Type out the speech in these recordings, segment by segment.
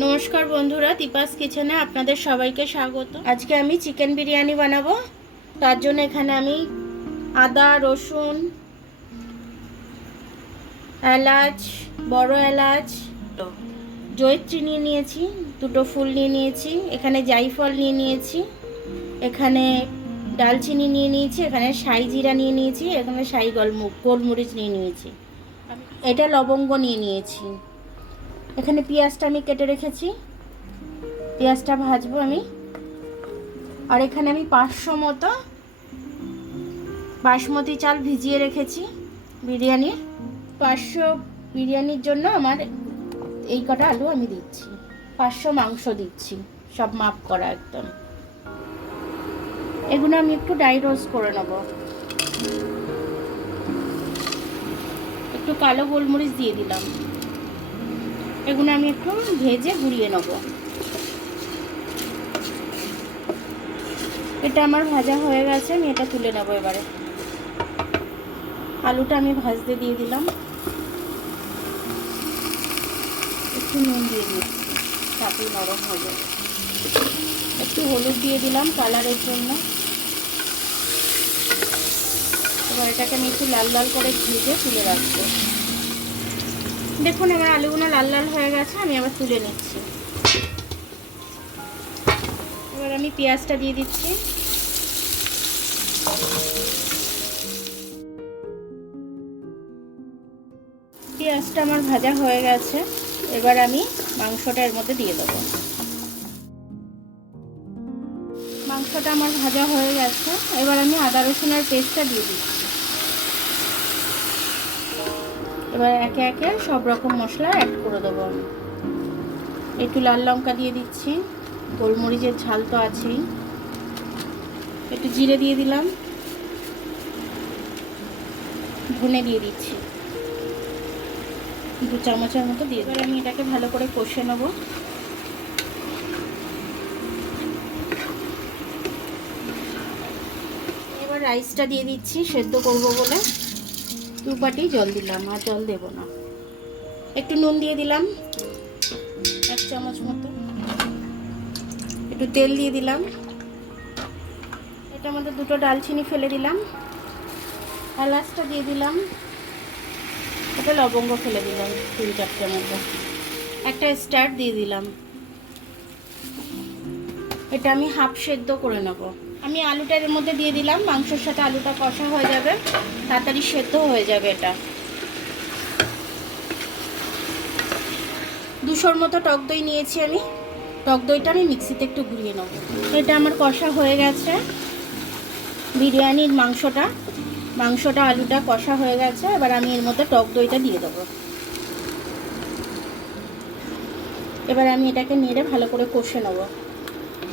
নমস্কার বন্ধুরা, দীপাস কিচেনে আপনাদের সবাইকে স্বাগত। আজকে আমি চিকেন বিরিয়ানি বানাবো। তার জন্য এখানে আমি আদা, রসুন, এলাচ, বড় এলাচ, জয়িত্রী নিয়ে নিয়েছি, দুটো ফুল নিয়ে নিয়েছি, এখানে জায়ফল নিয়ে নিয়েছি, এখানে ডালচিনি নিয়ে নিয়েছি, এখানে সাই জিরা নিয়ে নিয়েছি, এখানে সাই গোলমরিচ নিয়ে নিয়েছি, এটা লবঙ্গ নিয়ে নিয়েছি। এখানে পেঁয়াজটা আমি কেটে রেখেছি, পেঁয়াজটা ভাজবো আমি। আর এখানে আমি 500 মতো বাসমতি চাল ভিজিয়ে রেখেছি বিরিয়ানির। 500 বিরিয়ানির জন্য আমার এই কটা আলু আমি দিচ্ছি, 500 মাংস দিচ্ছি, সব মাপ করা একদম। এগুলো আমি একটু ড্রাই রোস্ট করে নেব। একটু কালো গোলমরিচ দিয়ে দিলাম। এগুলো আমি একটু ভেজে গুঁড়িয়ে নেব। এটা আমার ভাজা হয়ে গেছে, আমি এটা তুলে নেব। এবারে আলুটা আমি ভাজতে দিয়ে দিলাম, একটু নুন দিয়ে দিচ্ছি তাতে নরম হয়ে যাবে। একটু হলুদ দিয়ে দিলাম কালারের জন্য। এবার এটাকে আমি একটু লাল লাল করে ভেজে তুলে রাখবো। দেখুন আমার আলুগুলো লাল লাল হয়ে গেছে, আমি আবার তুলে নিচ্ছি। এবার আমি পেঁয়াজটা দিয়ে দিচ্ছি। পেঁয়াজটা আমার ভাজা হয়ে গেছে, এবার আমি মাংসটা এর মধ্যে দিয়ে দেবো। মাংসটা আমার ভাজা হয়ে গেছে, এবার আমি আদা রসুনের পেস্টটা দিয়ে দিচ্ছি। এবার একে একে সব রকম মশলা অ্যাড করে দেবো আমি। একটু লাল লঙ্কা দিয়ে দিচ্ছি, গোলমরিচের ঝাল তো আছেই। একটু জিরে দিয়ে দিলাম, ধনে দিয়ে দিচ্ছি 2 চামচের মতো দিয়ে। এবার আমি এটাকে ভালো করে কষে নেব। এবার রাইসটা দিয়ে দিচ্ছি, সেদ্ধ করব বলে 2 বাটি জল দিলাম, আর জল দেব না। একটু নুন দিয়ে দিলাম 1 চামচ মতো, একটু তেল দিয়ে দিলাম। এটার মধ্যে 2টো ডালচিনি ফেলে দিলাম, এলাচটা দিয়ে দিলাম, এটা লবঙ্গ ফেলে দিলাম 3-4টার মতো, একটা স্টার দিয়ে দিলাম। এটা আমি হাফ সেদ্ধ করে নেব। আমি আলুটা এর মধ্যে দিয়ে দিলাম, মাংসের সাথে আলুটা কষা হয়ে যাবে, তাড়াতাড়ি সেদ্ধ হয়ে যাবে। এটা 200 মতো টক দই নিয়েছি আমি, টক দইটা আমি মিক্সিতে একটু ঘুরিয়ে নেব। এটা আমার কষা হয়ে গেছে, বিরিয়ানির মাংসটা আলুটা কষা হয়ে গেছে। এবার আমি এর মধ্যে টক দইটা দিয়ে দেবো। এবার আমি এটাকে নেড়ে ভালো করে কষে নেব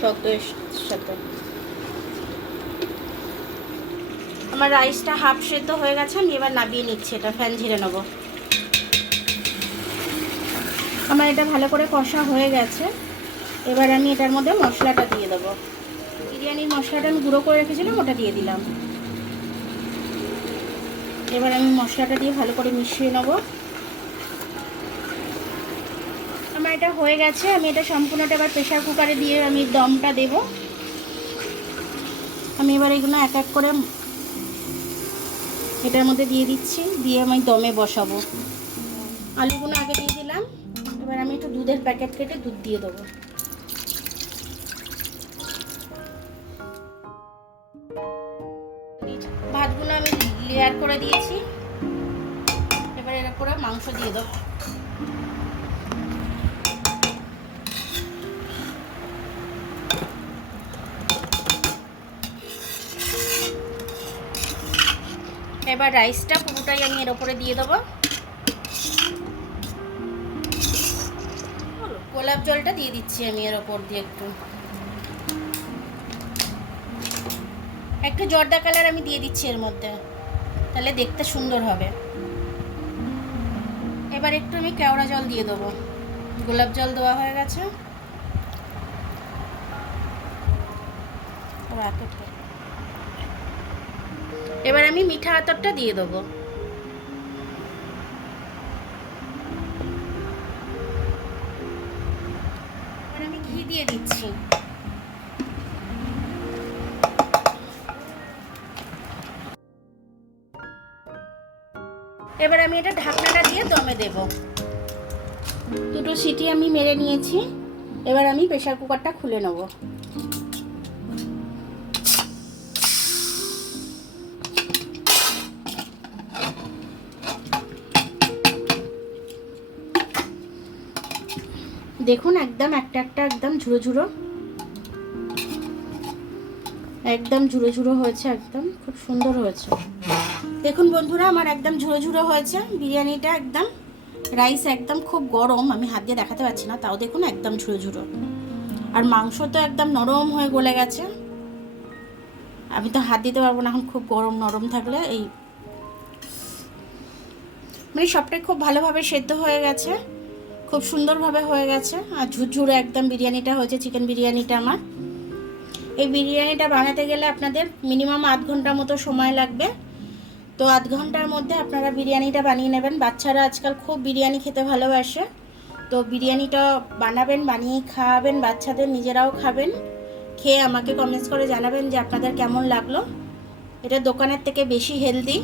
টক দইয়ের সাথে। আমার রাইসটা হাফ সেদ্ধ হয়ে গেছে, আমি এবার নামিয়ে নিচ্ছি, এটা ফ্যান ঝেড়ে নেব। আমার এটা ভালো করে কষা হয়ে গেছে, এবার আমি এটার মধ্যে মশলাটা দিয়ে দেবো। বিরিয়ানির মশলাটা আমি গুঁড়ো করে রেখেছিলাম, ওটা দিয়ে দিলাম। এবার আমি মশলাটা দিয়ে ভালো করে মিশিয়ে নেব। আমার এটা হয়ে গেছে, আমি এটা সম্পূর্ণটা এবার প্রেসার কুকারে দিয়ে আমি দমটা দেব। আমি এবার এগুলো এক এক করে এটার মধ্যে দিয়ে দিচ্ছি, দিয়ে আমি দমে বসাবো। আলুগুলো আগে দিয়ে দিলাম, এবার আমি একটু দুধের প্যাকেট কেটে দুধ দিয়ে দেবো। ভাতগুলো আমি লেয়ার করে দিয়েছি, এবার এর উপরে মাংস দিয়ে দেবো। এবার রাইসটা পুরোটাই আমি এর উপরে দিয়ে দেবো। গোলাপ জলটা দিয়ে দিচ্ছি আমি এর উপর দিয়ে, একটু জর্দা কালার আমি দিয়ে দিচ্ছি এর মধ্যে, তাহলে দেখতে সুন্দর হবে। এবার একটু আমি কেওড়া জল দিয়ে দেবো, গোলাপ জল দেওয়া হয়ে গেছে। এবার আমি মিঠা আতরটা দিয়ে দেবো। ঘি দিয়ে দিচ্ছি। এবার আমি এটা ঢাকনাটা দিয়ে দমে দেব। দুটো সিটি আমি মেরে নিয়েছি। এবার আমি প্রেসার কুকারটা খুলে নেব। দেখুন একদম একটা একদম ঝুড়ো ঝুড়ো, একদম ঝুড়ো ঝুড়ো হয়েছে, একদম খুব সুন্দর হয়েছে। দেখুন বন্ধুরা আমার একদম ঝুড়ো ঝুড়ো হয়েছে বিরিয়ানিটা। একদম রাইস একদম খুব গরম, আমি হাত দিয়ে দেখাতে পারছি না, তাও দেখুন একদম ঝুড়ো ঝুড়ো। আর মাংস তো একদম নরম হয়ে গলে গেছে। আমি তো হাত দিতে পারবো না এখন, খুব গরম, নরম থাকলে এই মানে সবটাই খুব ভালোভাবে সেদ্ধ হয়ে গেছে, খুব সুন্দরভাবে হয়ে গেছে। আর ঝুরঝুরে একদম বিরিয়ানিটা হয়েছে, চিকেন বিরিয়ানিটা আমার। এই বিরিয়ানিটা বানাতে গেলে আপনাদের মিনিমাম 8 ঘন্টার মতো সময় লাগবে। তো 8 ঘন্টার মধ্যে আপনারা বিরিয়ানিটা বানিয়ে নেবেন। বাচ্চারা আজকাল খুব বিরিয়ানি খেতে ভালোবাসে, তো বিরিয়ানিটা বানাবেন, বানিয়ে খাওয়াবেন বাচ্চাদের, নিজেরাও খাবেন। খেয়ে আমাকে কমেন্টস করে জানাবেন যে আপনাদের কেমন লাগলো। এটা দোকানের থেকে বেশি হেলদি,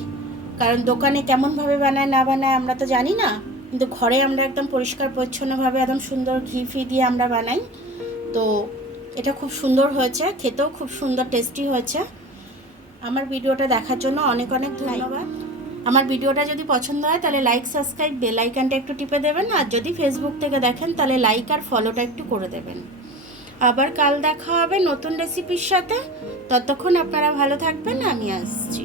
কারণ দোকানে কেমনভাবে বানায় না বানায় আমরা তো জানি না, কিন্তু ঘরে আমরা একদম পরিষ্কার পরিচ্ছন্নভাবে একদম সুন্দর ঘি ফি দিয়ে আমরা বানাই। তো এটা খুব সুন্দর হয়েছে, খেতেও খুব সুন্দর টেস্টি হয়েছে। আমার ভিডিওটা দেখার জন্য অনেক অনেক ধন্যবাদ। আমার ভিডিওটা যদি পছন্দ হয় তাহলে লাইক, সাবস্ক্রাইব, বেল আইকনটা একটু টিপে দেবেন। আর যদি ফেসবুক থেকে দেখেন তাহলে লাইক আর ফলোটা একটু করে দেবেন। আবার কাল দেখা হবে নতুন রেসিপির সাথে। ততক্ষণ আপনারা ভালো থাকবেন, আমি আসছি।